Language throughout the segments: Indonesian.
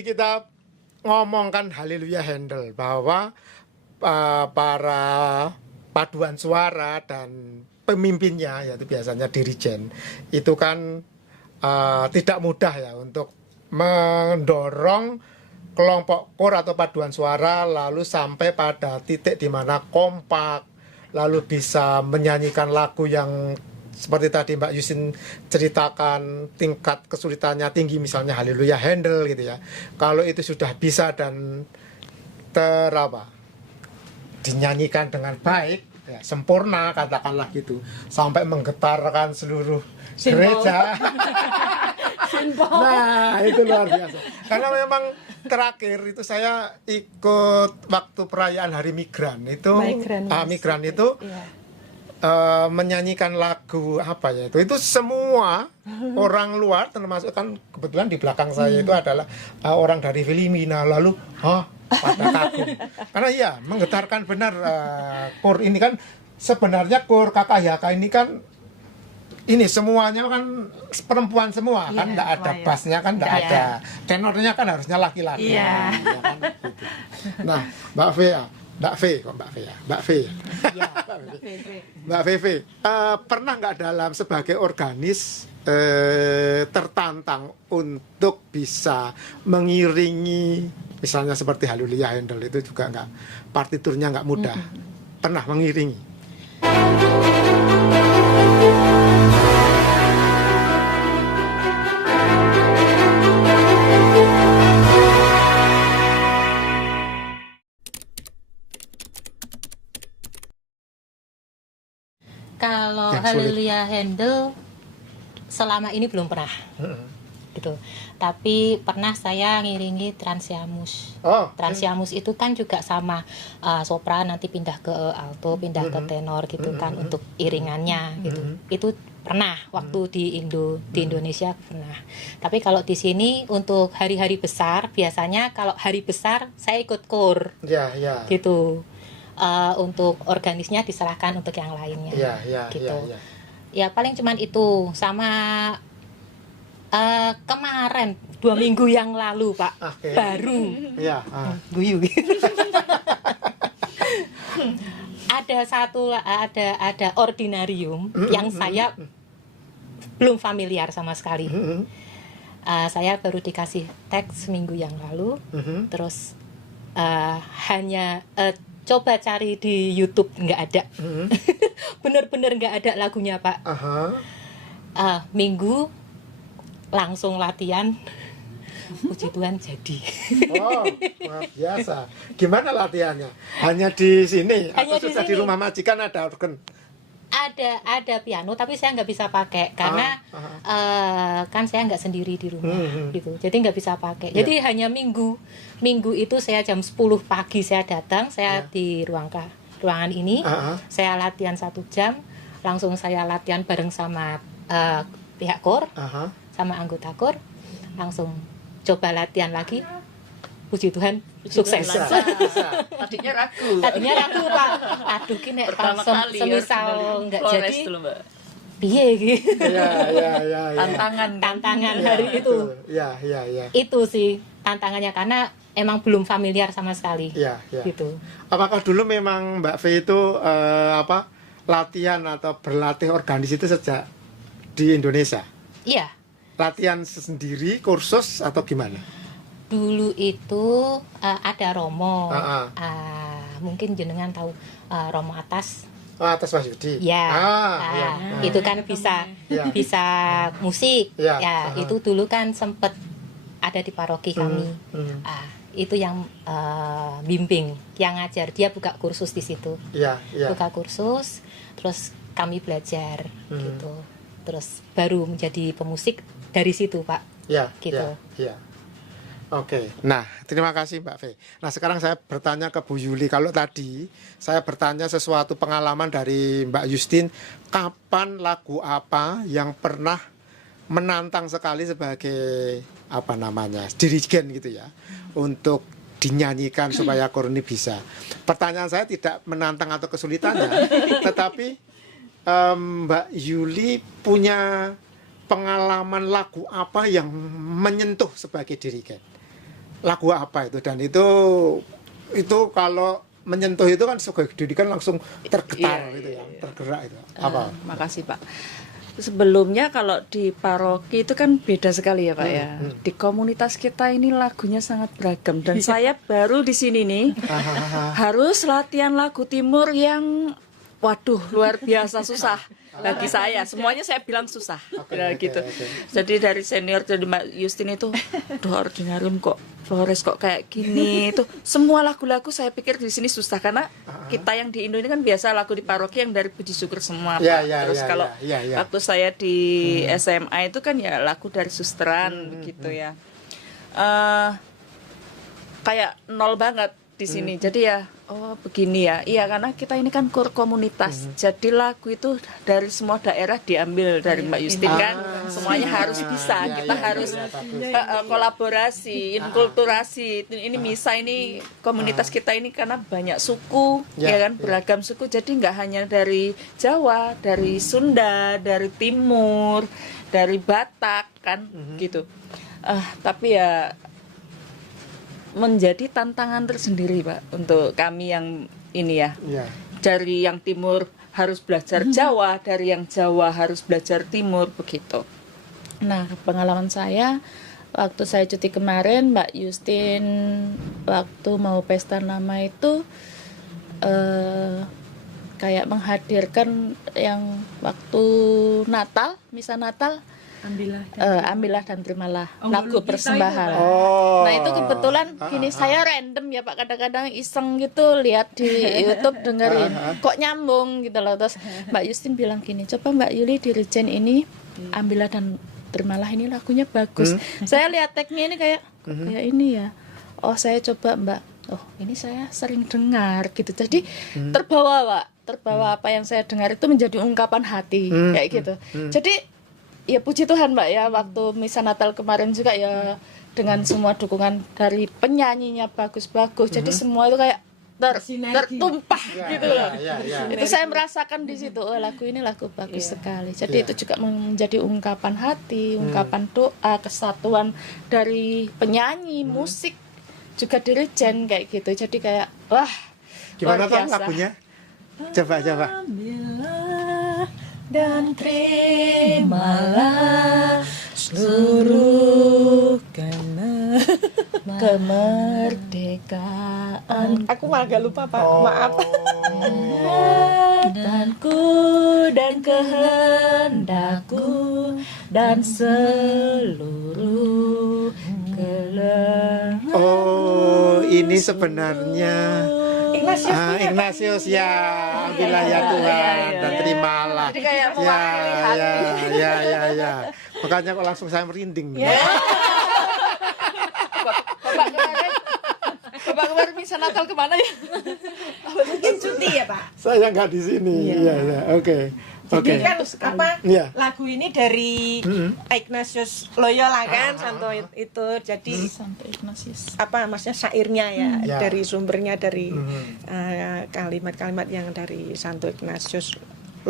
tadi kita ngomongkan Haleluya Handel bahwa para paduan suara dan pemimpinnya yaitu biasanya dirijen itu kan tidak mudah ya untuk mendorong kelompok kor atau paduan suara lalu sampai pada titik di mana kompak lalu bisa menyanyikan lagu yang seperti tadi Mbak Yusin ceritakan tingkat kesulitannya tinggi misalnya Haleluya Handel gitu ya. Kalau itu sudah bisa dan dinyanyikan dengan baik ya, sempurna katakanlah gitu sampai menggetarkan seluruh gereja. Nah itu luar biasa karena memang terakhir itu saya ikut waktu perayaan Hari Migran itu migran itu menyanyikan lagu apa ya itu semua orang luar termasuk kan kebetulan di belakang saya itu adalah orang dari Filipina lalu pada kagum karena iya menggetarkan benar kor ini kan sebenarnya kor KKYK ini kan ini semuanya kan perempuan semua kan nggak ada bassnya kan nggak ada tenornya kan harusnya laki-laki ya kan, gitu. Nah Mbak Vea Mbak V kok Mbak V ya Mbak V ya, Mbak VV pernah nggak dalam sebagai organis tertantang untuk bisa mengiringi misalnya seperti Haleluya Handel itu juga nggak partiturnya nggak mudah pernah mengiringi kalau Haleluya Handel selama ini belum pernah gitu. Tapi pernah saya ngiringi Transiamus. Transiamus itu kan juga sama sopran nanti pindah ke alto, pindah ke tenor gitu kan untuk iringannya gitu. Itu pernah waktu di Indonesia pernah. Tapi kalau di sini untuk hari-hari besar biasanya kalau hari besar saya ikut kor. Gitu. Untuk organisnya diserahkan untuk yang lainnya gitu. Ya paling cuman itu sama kemarin 2 minggu yang lalu Pak baru guyu gitu. ada ordinarium yang saya belum familiar sama sekali. Saya baru dikasih teks seminggu yang lalu terus hanya coba cari di YouTube nggak ada, bener-bener nggak ada lagunya Pak. Minggu langsung latihan, puji Tuhan jadi. Luar biasa. Gimana latihannya? Hanya di sini? Hanya atau sudah di rumah majikan ada organ? Ada piano tapi saya nggak bisa pakai karena kan saya nggak sendiri di rumah gitu, jadi nggak bisa pakai. Jadi hanya minggu itu saya jam 10 pagi saya datang, saya di ruangan ini, saya latihan 1 jam, langsung saya latihan bareng sama pihak kor, sama anggota kor, langsung coba latihan lagi. Puji Tuhan, sukses. Tadinya ragu Pak. Aduh ki nek semisal enggak jadi piye gitu. Tantangan hari itu. Itu sih tantangannya karena emang belum familiar sama sekali. Gitu. Apakah dulu memang Mbak V itu latihan atau berlatih organis itu sejak di Indonesia? Iya. Latihan sendiri, kursus atau gimana? Dulu itu ada Romo, mungkin jenengan tahu Romo Atas. Atas Mas Yudi. Itu kan bisa musik. Itu dulu kan sempet ada di paroki kami. Itu yang bimbing, yang ngajar. Dia buka kursus di situ. Buka kursus, terus kami belajar gitu. Terus baru menjadi pemusik dari situ Pak. Gitu. Oke, nah terima kasih Mbak V. Nah sekarang saya bertanya ke Bu Yuli. Kalau tadi saya bertanya sesuatu pengalaman dari Mbak Justin, kapan lagu apa yang pernah menantang sekali sebagai dirigen gitu ya, untuk dinyanyikan supaya kor ini bisa. Pertanyaan saya tidak menantang atau kesulitannya, tetapi Mbak Yuli punya pengalaman lagu apa yang menyentuh sebagai dirigen? lagu apa itu, dan itu kalau menyentuh itu kan sebagai diri kan langsung tergetar gitu ya, tergerak itu. Apa? Makasih Pak. Sebelumnya kalau di paroki itu kan beda sekali ya Pak ya. Di komunitas kita ini lagunya sangat beragam dan saya baru di sini nih harus latihan lagu timur yang waduh luar biasa susah bagi saya. Semuanya saya bilang susah. Gitu. Jadi dari senior jadi Mbak Justin itu aduh ordinarium kok Flores kok kayak gini itu semua lagu-lagu saya pikir di sini susah karena kita yang di Indo ini kan biasa lagu di paroki yang dari puji syukur semua Pak. Terus kalau waktu saya di SMA itu kan ya lagu dari susteran begitu ya. Kayak nol banget di sini. Jadi ya oh begini ya. Iya karena kita ini kan komunitas. Jadi lagu itu dari semua daerah diambil dari Mbak Justin kan. Semuanya harus bisa. Kita harus kolaborasi, inkulturasi. Ini misa ini komunitas kita ini karena banyak suku ya kan, beragam suku. Jadi nggak hanya dari Jawa, dari Sunda, dari Timur, dari Batak kan gitu. Tapi ya menjadi tantangan tersendiri Pak untuk kami yang ini ya. Dari yang timur harus belajar Jawa, dari yang Jawa harus belajar timur begitu. Nah pengalaman saya waktu saya cuti kemarin Mbak Justin waktu mau pesta nama itu kayak menghadirkan yang waktu Natal, misa Natal. Ambillah dan terimalah lagu persembahan. Nah itu kebetulan gini saya random ya Pak, kadang-kadang iseng gitu lihat di YouTube dengerin kok nyambung gitu loh. Terus Mbak Justin bilang gini, coba Mbak Yuli dirijen ini ambillah dan terimalah ini lagunya bagus. Saya lihat tagnya ini kayak ini ya. Oh saya coba Mbak, oh ini saya sering dengar gitu. Jadi terbawa Pak, terbawa apa yang saya dengar itu menjadi ungkapan hati kayak gitu. Jadi ya puji Tuhan Mbak ya, waktu misa Natal kemarin juga ya dengan semua dukungan dari penyanyinya bagus-bagus. Jadi semua itu kayak tertumpah gitu loh. Itu saya merasakan di situ, oh lagu ini lagu bagus sekali. Jadi itu juga menjadi ungkapan hati, ungkapan doa, kesatuan dari penyanyi, musik, juga dirijen kayak gitu. Jadi kayak wah, gimana tuh lagunya? Coba. Dan terimalah seluruh kemerdekaan. Aku agak lupa Pak, maaf. Danku dan kehendakku dan seluruh kelengahan. Oh, ini sebenarnya Ignatius ya, ambillah ya Tuhan dan terimalah. Jadi kayak mewakili hati. Ya. Makanya kok langsung saya merinding. Bapak kemarin misa Natal kemana ya? Mungkin cuti ya Pak. Saya nggak di sini. Iya. Oke. Jadi kan lagu ini dari Ignatius Loyola kan, Santo itu. Jadi Santo Ignatius. maksudnya syairnya ya, dari sumbernya dari kalimat-kalimat yang dari Santo Ignatius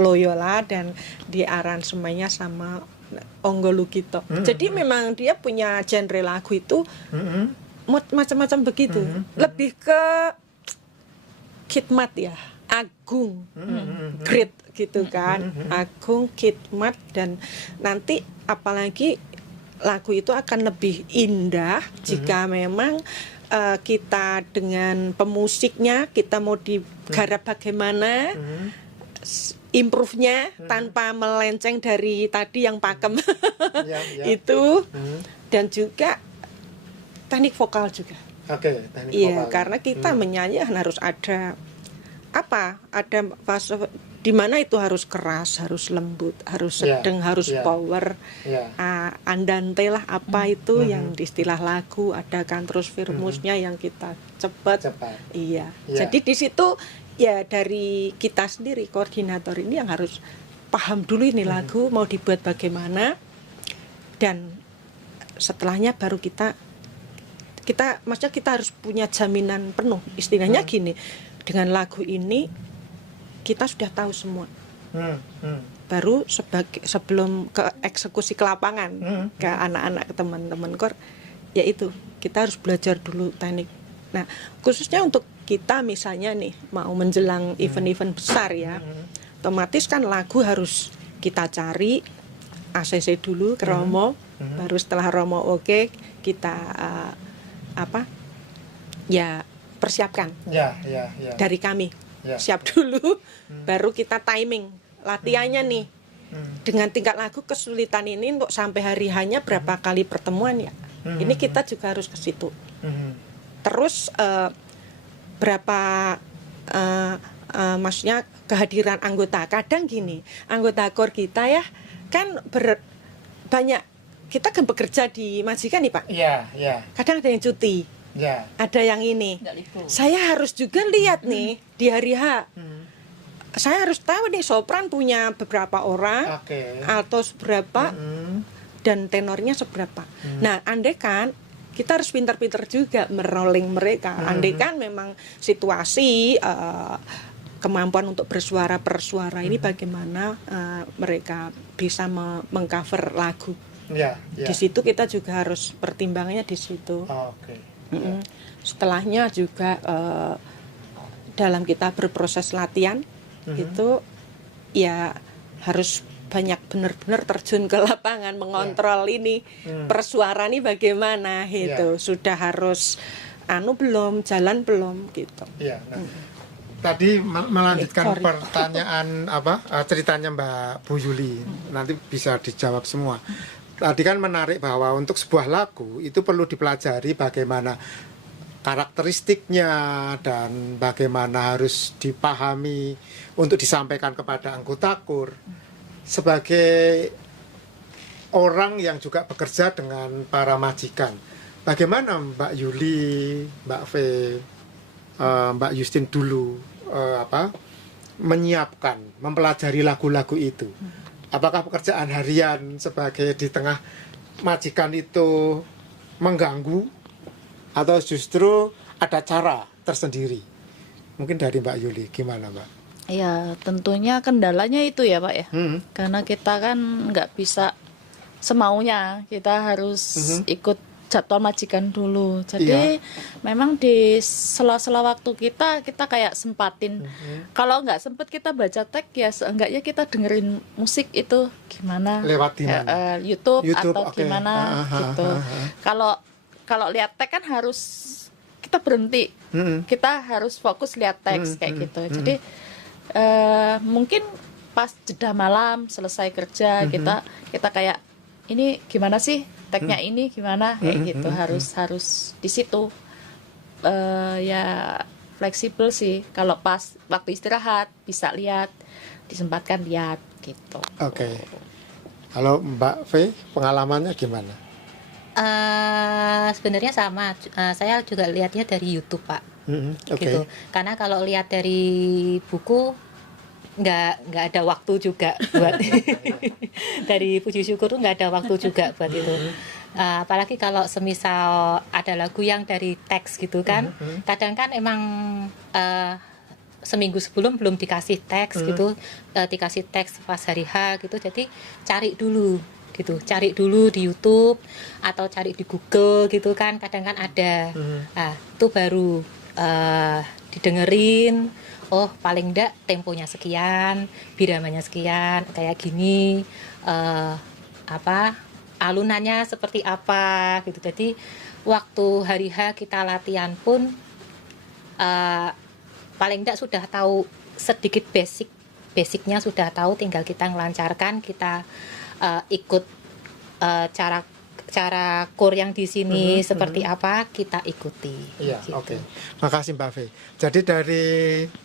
Loyola dan diaransemennya sama Onggo Lugito. Jadi memang dia punya genre lagu itu macam-macam begitu. Lebih ke khidmat ya, agung, great gitu kan, agung, khidmat, dan nanti apalagi lagu itu akan lebih indah jika memang kita dengan pemusiknya kita mau digarap bagaimana improve-nya tanpa melenceng dari tadi yang pakem itu, dan juga teknik vokal juga. Teknik Iya, vokal. karena kita menyanyi harus ada ada fase di mana itu harus keras, harus lembut, harus sedang, harus power, andante lah itu yang di istilah lagu, ada kan terus firmusnya yang kita cepat. Iya. Jadi di situ ya dari kita sendiri koordinator ini yang harus paham dulu ini lagu mau dibuat bagaimana, dan setelahnya baru kita maksudnya kita harus punya jaminan penuh, istilahnya gini, dengan lagu ini kita sudah tahu semua. Baru sebelum ke eksekusi ke lapangan, ke anak-anak, ke teman-teman kor, ya itu kita harus belajar dulu teknik. Nah, khususnya untuk kita misalnya nih mau menjelang event-event besar ya, otomatis kan lagu harus kita cari ACC dulu ke Romo, baru setelah Romo oke, kita ya persiapkan dari kami, siap dulu, baru kita timing latihannya nih dengan tingkat lagu kesulitan ini untuk sampai hari hanya berapa kali pertemuan ya, ini kita juga harus ke situ. Terus berapa maksudnya kehadiran anggota, kadang gini anggota kor kita ya kan banyak, kita kan bekerja di majikan nih Pak, kadang ada yang cuti, ada yang ini, saya harus juga lihat nih di hari H, saya harus tahu nih sopran punya beberapa orang, alto seberapa, dan tenornya seberapa. Nah, andai kan kita harus pintar-pintar juga merolling mereka. Andai kan memang situasi kemampuan untuk bersuara per suara ini bagaimana mereka bisa mengcover lagu. Di situ kita juga harus pertimbangannya di situ. Setelahnya juga dalam kita berproses latihan itu ya harus banyak benar-benar terjun ke lapangan mengontrol ini persuara ini bagaimana gitu, sudah harus belum jalan belum gitu. Tadi melanjutkan pertanyaan ceritanya Mbak Bu Yuli, nanti bisa dijawab semua. Tadi kan menarik bahwa untuk sebuah lagu itu perlu dipelajari bagaimana karakteristiknya dan bagaimana harus dipahami untuk disampaikan kepada anggota KUR. Sebagai orang yang juga bekerja dengan para majikan, bagaimana Mbak Yuli, Mbak V, Mbak Justin dulu menyiapkan, mempelajari lagu-lagu itu? Apakah pekerjaan harian sebagai di tengah majikan itu mengganggu atau justru ada cara tersendiri? Mungkin dari Mbak Yuli, gimana Mbak? Ya tentunya kendalanya itu ya Pak ya, karena kita kan nggak bisa semaunya, kita harus ikut jadwal majikan dulu. Jadi memang di sela-sela waktu kita kayak sempatin. Kalau nggak sempet kita baca teks ya seenggaknya kita dengerin musik itu gimana? Lewat di mana? YouTube atau gimana gitu. Kalau lihat teks kan harus kita berhenti, kita harus fokus lihat teks kayak gitu. Jadi mungkin pas jeda malam selesai kerja kita kayak ini gimana sih tagnya ini gimana kayak gitu, harus di situ ya fleksibel sih. Kalau pas waktu istirahat bisa lihat, disempatkan lihat gitu. Kalau Mbak V pengalamannya gimana? Sebenarnya sama, saya juga lihatnya dari YouTube Pak. Gitu. Karena kalau lihat dari buku nggak ada waktu juga buat dari puji syukur tuh nggak ada waktu juga buat itu. Apalagi kalau semisal ada lagu yang dari teks gitu kan, kadang kan emang seminggu sebelum belum dikasih teks gitu, dikasih teks pas hari H gitu, jadi cari dulu gitu, cari dulu di YouTube atau cari di Google gitu kan, kadang kan ada. Nah, itu baru didengerin, oh paling enggak temponya sekian, biramanya sekian, kayak gini, alunannya seperti apa gitu. Jadi waktu hari H kita latihan pun paling enggak sudah tahu sedikit basicnya sudah tahu, tinggal kita ngelancarkan, kita ikut cara kur yang di sini seperti apa kita ikuti. Iya, gitu. Oke. Makasih Mbak V. Jadi dari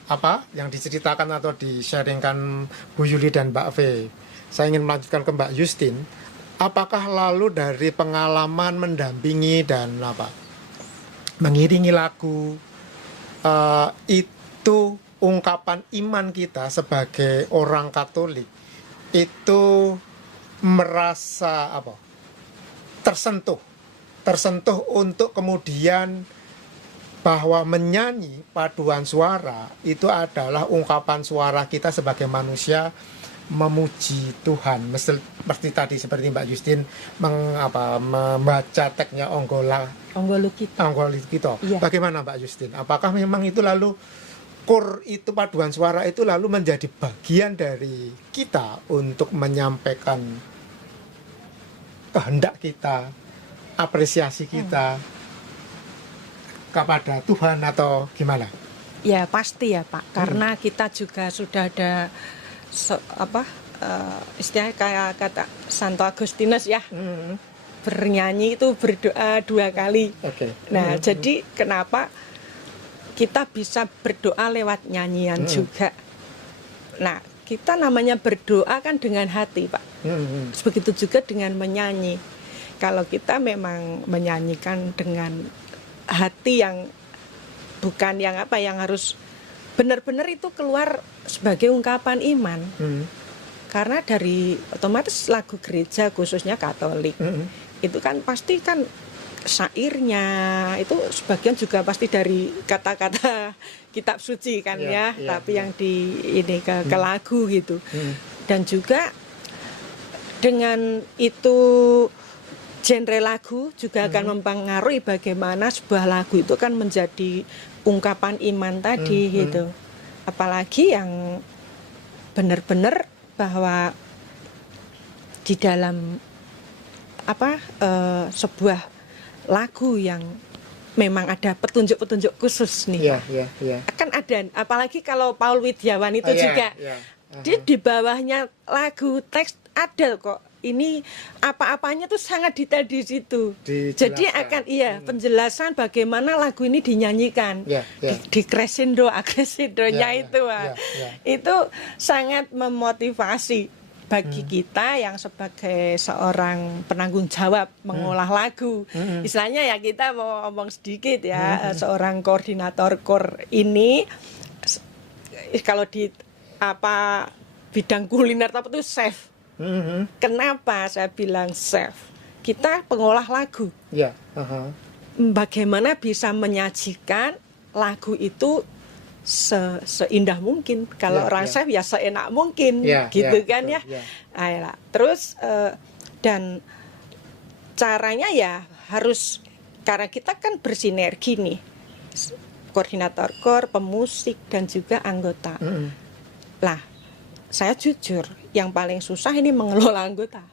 apa yang diceritakan atau di-sharingkan Bu Yuli dan Mbak V, saya ingin melanjutkan ke Mbak Justin. Apakah lalu dari pengalaman mendampingi dan mengiringi lagu itu ungkapan iman kita sebagai orang Katolik itu merasa tersentuh untuk kemudian bahwa menyanyi paduan suara itu adalah ungkapan suara kita sebagai manusia memuji Tuhan, seperti tadi seperti Mbak Justin membaca teksnya Onggolo kita. Iya. Bagaimana Mbak Justin? Apakah memang itu lalu kor itu, paduan suara itu lalu menjadi bagian dari kita untuk menyampaikan kehendak kita, apresiasi kita kepada Tuhan atau gimana? Ya pasti ya Pak, karena kita juga sudah ada istilahnya kayak kata Santo Agustinus ya, bernyanyi itu berdoa 2 kali. Nah jadi kenapa kita bisa berdoa lewat nyanyian juga. Nah kita namanya berdoa kan dengan hati Pak, begitu juga dengan menyanyi. Kalau kita memang menyanyikan dengan hati yang bukan yang yang harus benar-benar itu keluar sebagai ungkapan iman. Karena dari otomatis lagu gereja khususnya Katolik itu kan pasti kan syairnya itu sebagian juga pasti dari kata-kata kitab suci kan tapi yang di ini ke lagu gitu. Dan juga dengan itu genre lagu juga akan mempengaruhi bagaimana sebuah lagu itu kan menjadi ungkapan iman tadi gitu. Apalagi yang benar-benar bahwa di dalam sebuah lagu yang memang ada petunjuk-petunjuk khusus nih. Kan ada, apalagi kalau Paul Widiawan itu juga. Dia di bawahnya lagu teks ada kok. Ini apa-apanya tuh sangat detail di situ. Jadi akan penjelasan bagaimana lagu ini dinyanyikan. Di crescendo, agressendonya itu. Itu sangat memotivasi bagi kita yang sebagai seorang penanggung jawab mengolah lagu. Istilahnya ya kita mau ngomong sedikit ya, seorang koordinator kor ini kalau di bidang kuliner itu chef. Kenapa saya bilang chef? Kita pengolah lagu. Bagaimana bisa menyajikan lagu itu seindah mungkin. Kalau orang chef ya seenak mungkin, gitu kan ya. Ayolah. Terus dan caranya ya harus, karena kita kan bersinergi nih, koordinator kor, pemusik dan juga anggota. Lah, saya jujur, yang paling susah ini mengelola anggota.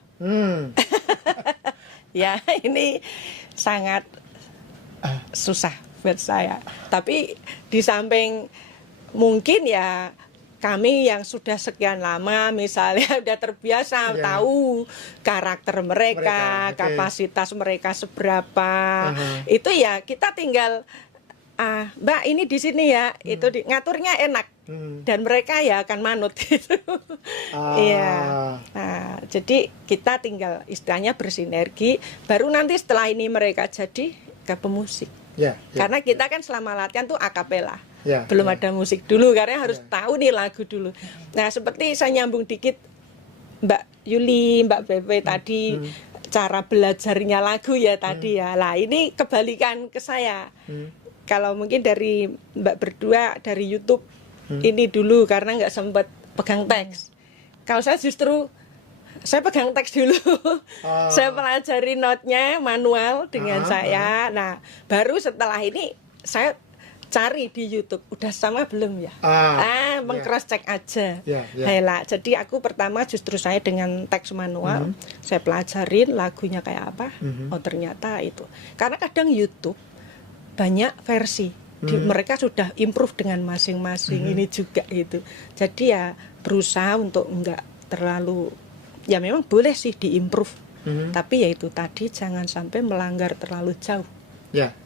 Ya, ini sangat susah buat saya. Tapi di samping mungkin ya kami yang sudah sekian lama misalnya udah terbiasa tahu karakter mereka, kapasitas mereka seberapa. Itu ya kita tinggal Mbak ini di sini ya, itu ngaturnya enak. Dan mereka ya akan manut gitu. Iya. Nah, jadi kita tinggal istilahnya bersinergi, baru nanti setelah ini mereka jadi ke pemusik. Karena kita kan selama latihan tuh akapela. Belum ada musik dulu karena harus tahu nih lagu dulu. Nah, seperti saya nyambung dikit Mbak Yuli, Mbak Bebe tadi cara belajarnya lagu ya tadi ya. Lah, ini kebalikan ke saya. Kalau mungkin dari Mbak berdua dari YouTube ini dulu karena nggak sempat pegang teks. Kalau saya justru saya pegang teks dulu. Saya pelajari notnya manual dengan saya. Nah, baru setelah ini saya cari di YouTube udah sama belum ya? Meng-cross check aja. Hayalah. Jadi aku pertama justru saya dengan teks manual, saya pelajarin lagunya kayak apa. Oh, ternyata itu. Karena kadang YouTube banyak versi. Mereka sudah improve dengan masing-masing ini juga gitu. Jadi ya berusaha untuk enggak terlalu, ya memang boleh sih diimprove. Tapi ya itu tadi jangan sampai melanggar terlalu jauh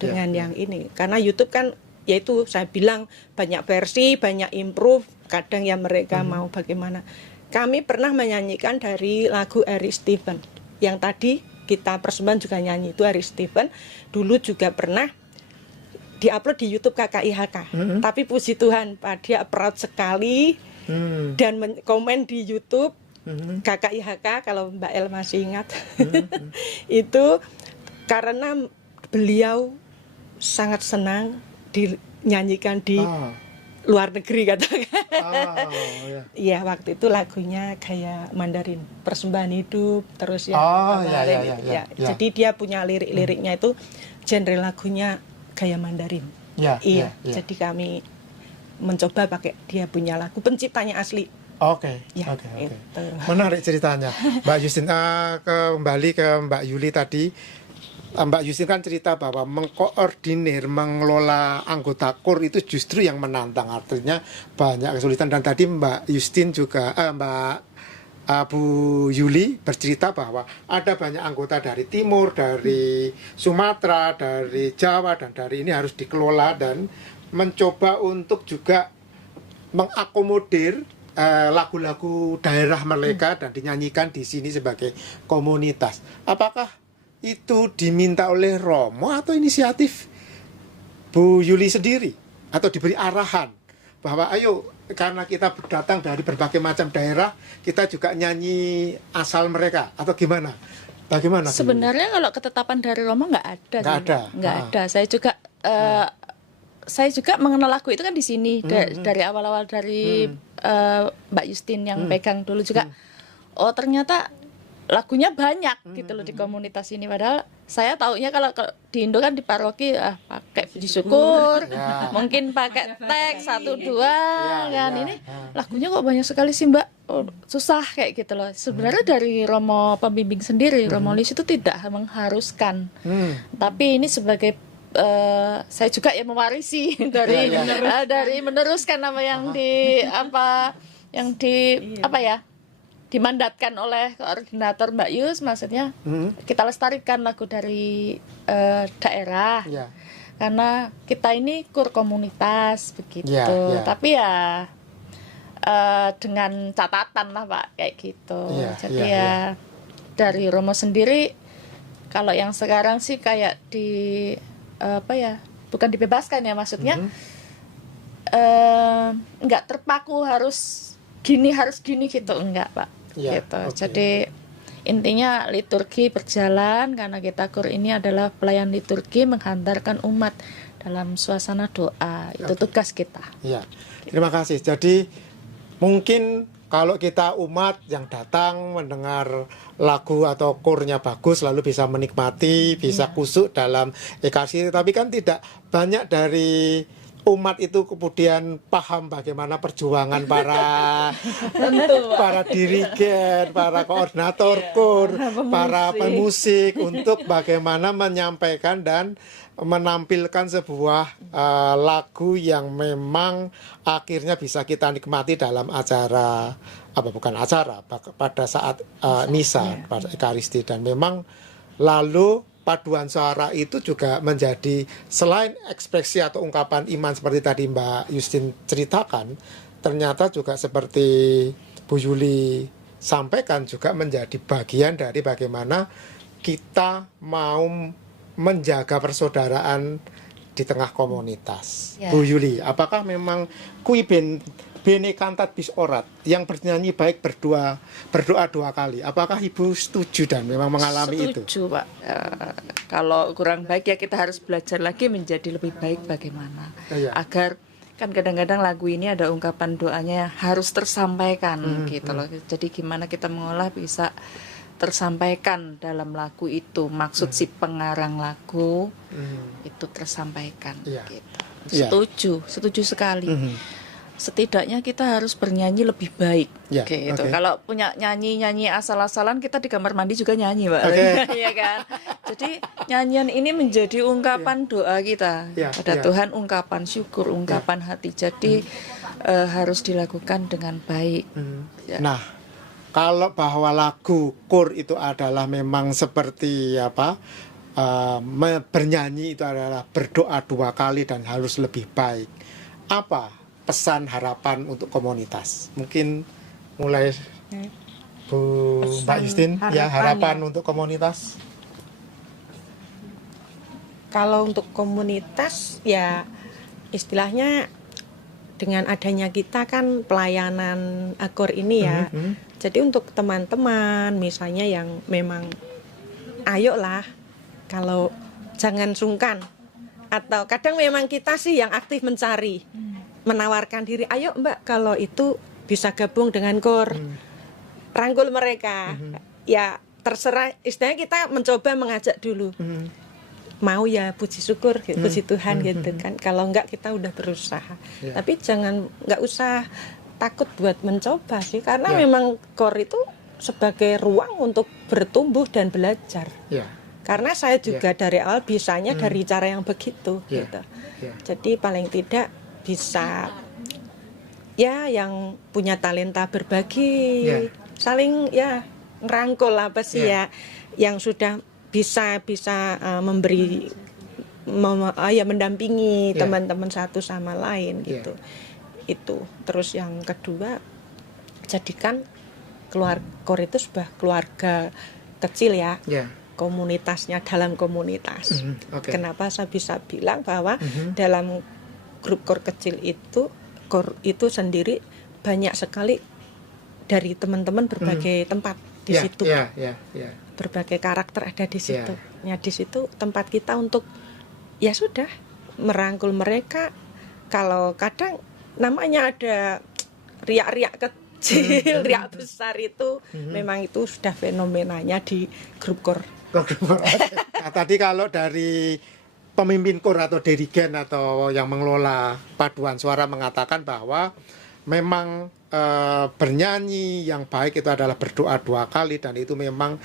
dengan yang ini. Karena YouTube kan yaitu saya bilang banyak versi, banyak improve. Kadang ya mereka mau bagaimana. Kami pernah menyanyikan dari lagu Eric Stephen. Yang tadi kita persembahan juga nyanyi itu Eric Stephen. Dulu juga pernah diupload di YouTube KKIHK. Tapi puji Tuhan, dia proud sekali dan komen di YouTube KKIHK kalau Mbak El masih ingat. Itu karena beliau sangat senang dinyanyikan di luar negeri katakan. Iya. Iya, waktu itu lagunya gaya Mandarin, persembahan hidup, terus ya. Ya. Jadi dia punya lirik-liriknya itu genre lagunya gaya Mandarin. Iya. Jadi kami mencoba pakai dia punya lagu, penciptanya asli. Oke. Itu. Menarik ceritanya, Mbak Justin. Kembali ke Mbak Yuli tadi. Mbak Justin kan cerita bahwa mengkoordinir, mengelola anggota KUR itu justru yang menantang, artinya banyak kesulitan. Dan tadi Mbak Justin juga, Bu Yuli bercerita bahwa ada banyak anggota dari timur, dari Sumatera, dari Jawa, dan dari ini harus dikelola dan mencoba untuk juga mengakomodir lagu-lagu daerah mereka dan dinyanyikan di sini sebagai komunitas. Apakah itu diminta oleh Romo atau inisiatif Bu Yuli sendiri, atau diberi arahan bahwa ayo, karena kita datang dari berbagai macam daerah, kita juga nyanyi asal mereka, atau gimana? Bagaimana? Sebenarnya kalau ketetapan dari Romo nggak ada. Nggak ada. Saya juga mengenal lagu itu kan di sini dari awal-awal dari Mbak Justin yang pegang dulu juga. Oh ternyata lagunya banyak gitu loh di komunitas ini. Padahal saya taunya kalau di Indo kan di paroki pakai puji syukur, mungkin pakai teks 1, 2 kan. Ini lagunya kok banyak sekali sih Mbak. Oh, susah kayak gitu loh. Sebenarnya dari Romo pembimbing sendiri, Romo Lis itu tidak mengharuskan. Tapi ini sebagai saya juga ya mewarisi dari meneruskan apa yang dimandatkan oleh koordinator Mbak Yus, maksudnya kita lestarikan lagu dari daerah, karena kita ini KUR komunitas begitu. Tapi ya dengan catatan lah Pak kayak gitu. Jadi dari Romo sendiri, kalau yang sekarang sih kayak bukan dibebaskan ya, maksudnya nggak terpaku harus gini gitu, enggak Pak gitu. Jadi intinya liturgi berjalan, karena kita KUR ini adalah pelayan liturgi, menghantarkan umat dalam suasana doa. Itu tugas kita. Terima kasih. Jadi mungkin kalau kita umat yang datang mendengar lagu atau KUR-nya bagus, lalu bisa menikmati, bisa kusuk dalam ekasi, tapi kan tidak banyak dari umat itu kemudian paham bagaimana perjuangan para dirigen, para koordinator KUR, para pemusik untuk bagaimana menyampaikan dan menampilkan sebuah lagu yang memang akhirnya bisa kita nikmati dalam acara pada saat misa, pada Ekaristi. Dan memang lalu paduan suara itu juga menjadi, selain ekspresi atau ungkapan iman seperti tadi Mbak Justin ceritakan, ternyata juga seperti Bu Yuli sampaikan juga menjadi bagian dari bagaimana kita mau menjaga persaudaraan di tengah komunitas. Bu Yuli, apakah memang kui bene cantat bis orat, yang bernyanyi baik berdoa 2 kali, apakah Ibu setuju dan memang mengalami itu? Setuju Pak. Kalau kurang baik ya kita harus belajar lagi menjadi lebih baik bagaimana agar, kan kadang-kadang lagu ini ada ungkapan doanya yang harus tersampaikan gitu loh. Jadi gimana kita mengolah bisa tersampaikan dalam lagu itu, maksud si pengarang lagu itu tersampaikan gitu. Setuju sekali. Setidaknya kita harus bernyanyi lebih baik gitu. Kalau punya nyanyi asal-asalan, kita di kamar mandi juga nyanyi Pak. Iya kan? Jadi nyanyian ini menjadi ungkapan doa kita pada Tuhan, ungkapan syukur, ungkapan hati. Jadi harus dilakukan dengan baik. Nah, kalau bahwa lagu KUR itu adalah memang seperti bernyanyi itu adalah berdoa 2 kali dan harus lebih baik, apa pesan harapan untuk komunitas? Mungkin mulai Mbak Justin, harapan untuk komunitas. Kalau untuk komunitas ya istilahnya dengan adanya kita kan pelayanan KUR ini ya. Jadi untuk teman-teman misalnya yang memang ayolah, kalau jangan sungkan, atau kadang memang kita sih yang aktif mencari. menawarkan diri, ayo Mbak kalau itu bisa gabung dengan KOR, rangkul mereka. Ya terserah, istilahnya kita mencoba mengajak dulu. Mau ya puji syukur, puji Tuhan gitu kan. Kalau enggak kita udah berusaha. Tapi nggak usah takut buat mencoba sih, karena memang KOR itu sebagai ruang untuk bertumbuh dan belajar. Karena saya juga dari awal bisanya dari cara yang begitu gitu. Jadi paling tidak bisa ya yang punya talenta berbagi, saling ya ngerangkul apa sih ya yang sudah bisa memberi mendampingi teman-teman satu sama lain gitu. Itu. Terus yang kedua, jadikan KOR itu sebuah keluarga kecil ya. Komunitasnya dalam komunitas. Kenapa saya bisa bilang bahwa dalam grup KOR kecil itu, KOR itu sendiri banyak sekali dari teman-teman berbagai tempat di situ. Berbagai karakter ada di situ. Ya di situ tempat kita untuk ya sudah merangkul mereka. Kalau kadang namanya ada riak-riak kecil, riak besar itu memang itu sudah fenomenanya di grup KOR. Nah, tadi kalau dari pemimpin KOR atau dirigen atau yang mengelola paduan suara mengatakan bahwa memang bernyanyi yang baik itu adalah berdoa 2 kali, dan itu memang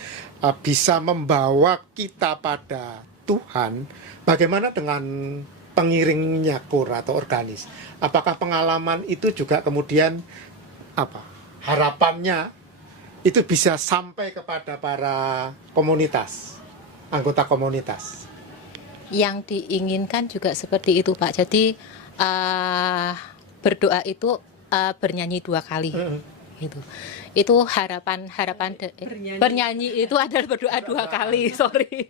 bisa membawa kita pada Tuhan. Bagaimana dengan pengiringnya KOR atau organis? Apakah pengalaman itu juga kemudian harapannya itu bisa sampai kepada para komunitas, anggota komunitas? Yang diinginkan juga seperti itu Pak. Jadi berdoa itu bernyanyi 2 kali. Gitu. Itu harapan bernyanyi itu adalah berdoa 2 kali. Sorry.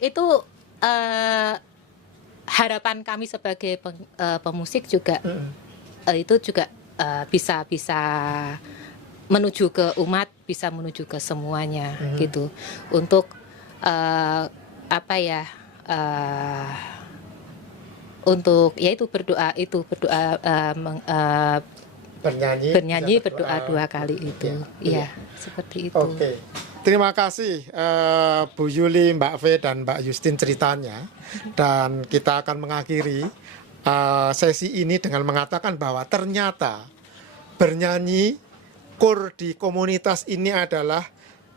Itu harapan kami sebagai pemusik juga itu juga bisa menuju ke umat, bisa menuju ke semuanya gitu. Untuk untuk yaitu berdoa bernyanyi berdoa 2 kali itu. Iya, seperti itu. Oke. Terima kasih Bu Yuli, Mbak V dan Mbak Justin ceritanya. Dan kita akan mengakhiri sesi ini dengan mengatakan bahwa ternyata bernyanyi KOR di komunitas ini adalah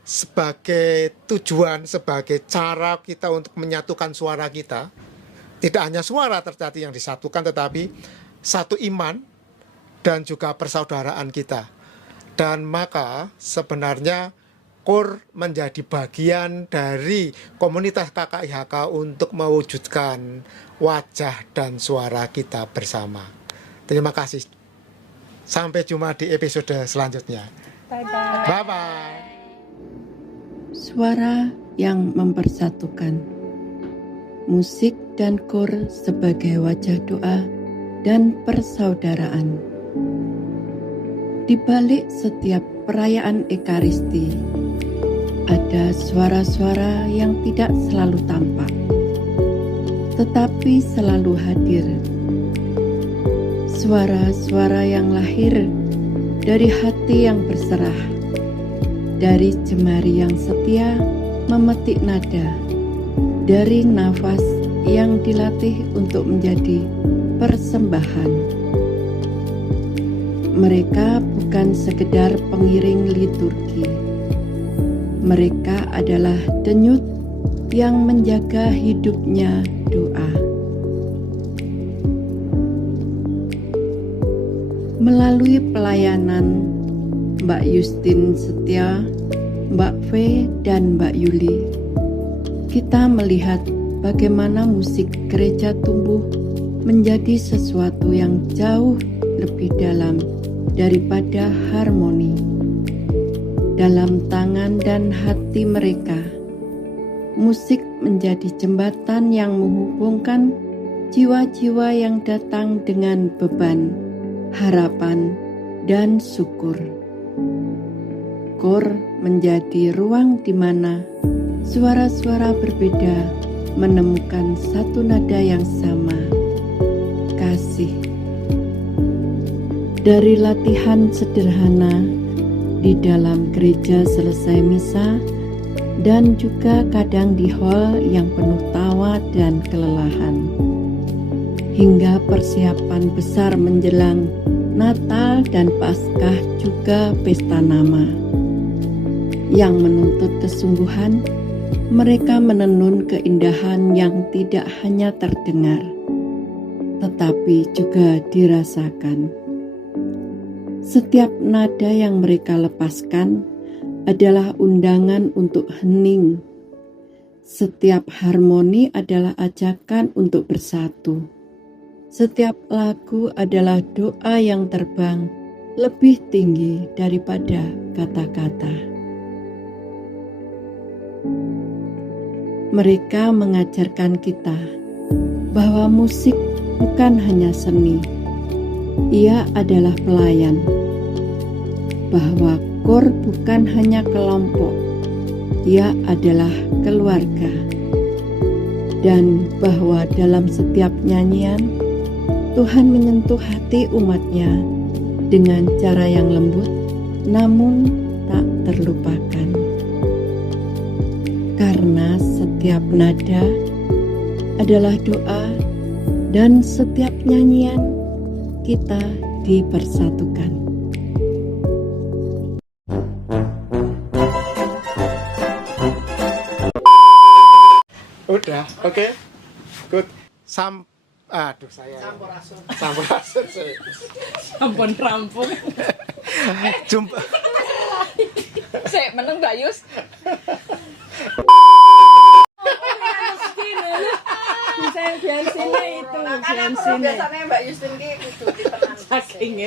sebagai tujuan, sebagai cara kita untuk menyatukan suara kita. Tidak hanya suara terjadi yang disatukan, tetapi satu iman dan juga persaudaraan kita. Dan maka sebenarnya KOR menjadi bagian dari komunitas KKIHK untuk mewujudkan wajah dan suara kita bersama. Terima kasih. Sampai jumpa di episode selanjutnya. Bye-bye. Bye-bye. Suara yang mempersatukan. Musik dan KOR sebagai wajah doa dan persaudaraan. Di balik setiap perayaan Ekaristi, ada suara-suara yang tidak selalu tampak, tetapi selalu hadir. Suara-suara yang lahir dari hati yang berserah, dari jemari yang setia memetik nada, dari nafas yang dilatih untuk menjadi persembahan. Mereka bukan sekedar pengiring liturgi. Mereka adalah denyut yang menjaga hidupnya doa. Melalui pelayanan Mbak Justin Setia, Mbak V dan Mbak Yuli, kita melihat bagaimana musik gereja tumbuh menjadi sesuatu yang jauh lebih dalam daripada harmoni. Dalam tangan dan hati mereka, musik menjadi jembatan yang menghubungkan jiwa-jiwa yang datang dengan beban, harapan, dan syukur. kor menjadi ruang di mana suara-suara berbeda menemukan satu nada yang sama, kasih. Dari latihan sederhana di dalam gereja selesai misa, dan juga kadang di hall yang penuh tawa dan kelelahan, hingga persiapan besar menjelang Natal dan Paskah, juga pesta nama yang menuntut kesungguhan. Mereka menenun keindahan yang tidak hanya terdengar, tetapi juga dirasakan. Setiap nada yang mereka lepaskan adalah undangan untuk hening. Setiap harmoni adalah ajakan untuk bersatu. Setiap lagu adalah doa yang terbang lebih tinggi daripada kata-kata. Mereka mengajarkan kita bahwa musik bukan hanya seni, ia adalah pelayan. Bahwa kor bukan hanya kelompok, ia adalah keluarga. Dan bahwa dalam setiap nyanyian, Tuhan menyentuh hati umatnya dengan cara yang lembut, namun tak terlupakan. Karena setiap nada adalah doa, dan setiap nyanyian kita dipersatukan. Udah, oke, good. Aduh, saya sampurasun saya. Ampun rampung. Jumpa. Saya menang Mbak Yus. Bisa biasanya itu, biasanya Mbak Yustin ki kudu ditekan saking